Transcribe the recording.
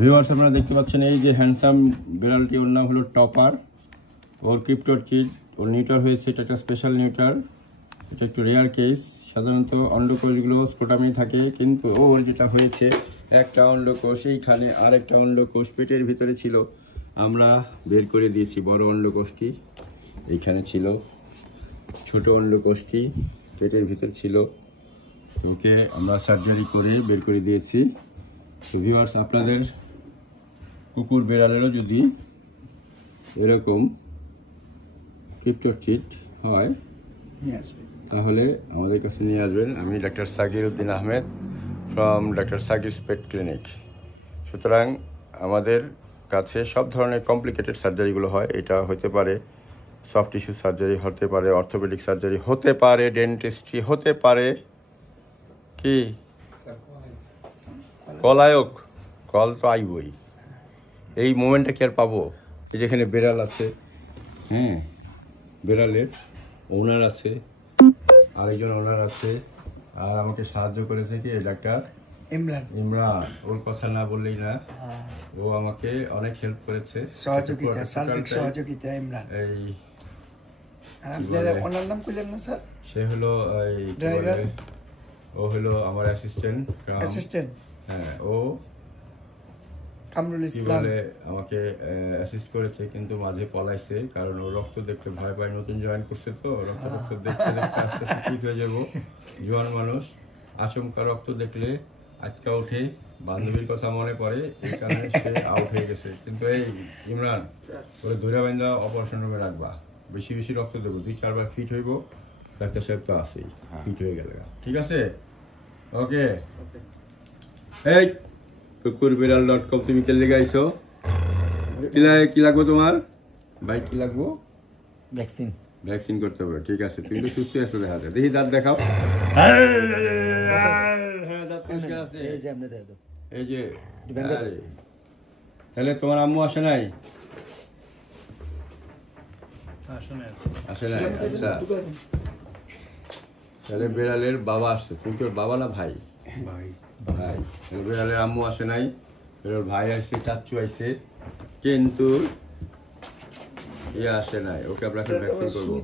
Viewers আপনারা দেখতে পাচ্ছেন এই যে হ্যান্ডসাম বিড়ালটি, ওর নাম হলো টপার। ওর ক্রিপ্টোচিট, ওর নিউটার হয়েছে, এটা একটা স্পেশাল নিউটার, এটা একটু রেয়ার কেস। সাধারণত অন্ডকোষগুলো স্ফোটামেই থাকে, কিন্তু ওর যেটা হয়েছে একটা অন্ডকোষ এইখানে, আরেকটা অন্ডকোষ পেটের ভিতরে ছিল, আমরা বের করে দিয়েছি। বড় অন্ডকোষটি এইখানে ছিল, ছোট অন্ডকোষটি পেটের ভিতর ছিল, ওকে আমরা সার্জারি করে বের করে দিয়েছি। তো ভিউয়ার্স, আপনাদের কুকুর বেড়ালেরও যদি এরকম ক্রিপ্টোচিট হয় তাহলে আমাদের কাছে নিয়ে আসবেন। আমি doctor Sakir Uddin Ahmed from doctor Sakir pet clinic. সুতরাং আমাদের কাছে সব ধরনের কমপ্লিকেটেড সার্জারিগুলো হয়। এটা হতে পারে সফট টিস্যু সার্জারি, হতে পারে অর্থোপেডিক সার্জারি, হতে পারে ডেন্টিস্ট্রি, হতে পারে কি কলায়ক, কল তো আইবই। এই মোমেন্টটা কি আর পাবো? এই যেখানে বেড়াল আছে, হ্যাঁ, বেড়ালের ওনার আছে, আরেকজন ওনার আছে, আর আমাকে সাহায্য করেছে কি ডাক্তার ইমরান। ওর কথা না বললেই না, ও আমাকে অনেক হেল্প করেছে, সহযোগিতা, সার্বিক সহযোগিতা ইমরান। এই আপনাদের ওনার নাম কইলেন না স্যার? সে হলো এই ড্রাইভার, ও হলো আমার অ্যাসিস্ট্যান্ট। হ্যাঁ, ও কামরুল ইসলাম আমাকে অ্যাসিস্ট করেছে, কিন্তু মাঝে পলাইছে, কারণ ও রক্ত দেখতে ভয় পায়। নতুন জয়েন করছে তো, রক্ত দেখতে দেখতে আস্তে আস্তে ঠিক হয়ে যাবো। জোয়ান মানুষ, আচমকা রক্ত দেখলে আজকা উঠে, বান্ধবীর কথা মনে পড়ে, এই কারণে সে আউট হয়ে গেছে। কিন্তু এই ইমরান, ওরে ধৈর্য বেঁধা অপারেশন রুমে রাখবা, বেশি বেশি রক্ত দেবো, 2-4 বার ফিট হইব। ডাক্তার সাহেব তো আছেই, ফিট হয়ে গেল, ঠিক আছে? ওকে। এই kukurbiral.com, তুমি কে লেগে আইছো? কি লাগবে তোমার ভাই? কি লাগবো? ভ্যাকসিন করতে হবে, ঠিক আছে। তুমি তো সুস্থ আছো, দেখা যায়। দেখি দাঁত দেখাও। এই যে তাহলে তোমার আম্মু আসে নাই? আসে নাই, আচ্ছা। তাহলে বেড়ালের বাবা আসছে। তুমি কি ওর বাবা না ভাই? ভাই। বেড়ালের আম্মু আসে নাই, ওর ভাই আসছে, চাচ্চু আইছে, কিন্তু ইয়ে আসে নাই। ওকে আপনাকে ভ্যাকসিন করবো।